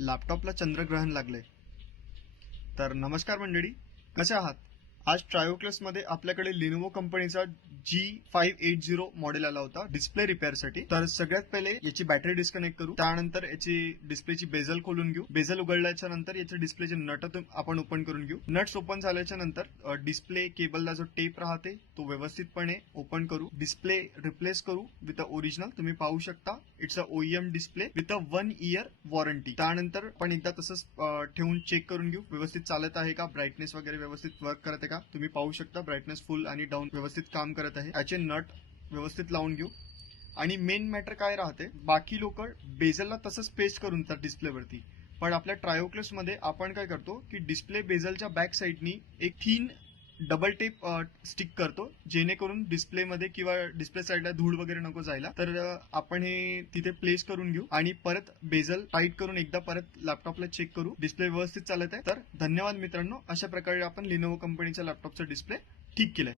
लॅपटॉपला चंद्रग्रहण लागले. तर नमस्कार मंडळी, कसे आहात? आज ट्रायोक्लस मध्ये आपल्याकडे लिनोवो कंपनीचा G580 मॉडेल आला होता डिस्प्ले रिपेअर साठी. तर सगळ्यात पहिले याची बॅटरी डिस्कनेक्ट करू, त्यानंतर याची डिस्प्लेची बेझल खोलून घेऊ. बेझल उघडल्याच्या नंतर याचे डिस्प्लेचे नट आपण ओपन करून घेऊ. नट्स ओपन झाल्याच्या नंतर डिस्प्ले केबलला जो टेप राहते तो व्यवस्थितपणे ओपन करू. डिस्प्ले रिप्लेस करू विथ ओरिजिनल. तुम्ही पाहू शकता it's a OEM display with 1 year warranty. त्यानंतर पण एकदा तसंच ठेवून चेक करून घेऊ व्यवस्थित चालत आहे का, ब्राईटनेस वगैरे व्यवस्थित वर्क करत आहे का. तुम्ही पाहू शकता ब्राईटनेस फुल आणि डाऊन व्यवस्थित काम करत आहे. याचे नट व्यवस्थित लावून घेऊ. आणि मेन मॅटर काय राहते, बाकी लोक बेझलला तसंच पेस्ट करून देतात डिस्प्लेवरती, पण आपल्या ट्रायोक्लस मध्ये आपण काय करतो की डिस्प्ले बेझलच्या बॅक साईडनी एक थीन डबल टेप स्टिक करतो, जेणेकरून डिस्प्लेमध्ये किंवा डिस्प्ले साईडला धूळ वगैरे नको जायला. तर आपण हे तिथे प्लेस करून घेऊ आणि परत बेझल टाईट करून एकदा परत लॅपटॉपला चेक करू डिस्प्ले व्यवस्थित चालत आहे. तर धन्यवाद मित्रांनो, अशा प्रकारे आपण लिनोवो कंपनीच्या लॅपटॉपचा डिस्प्ले ठीक केलाय.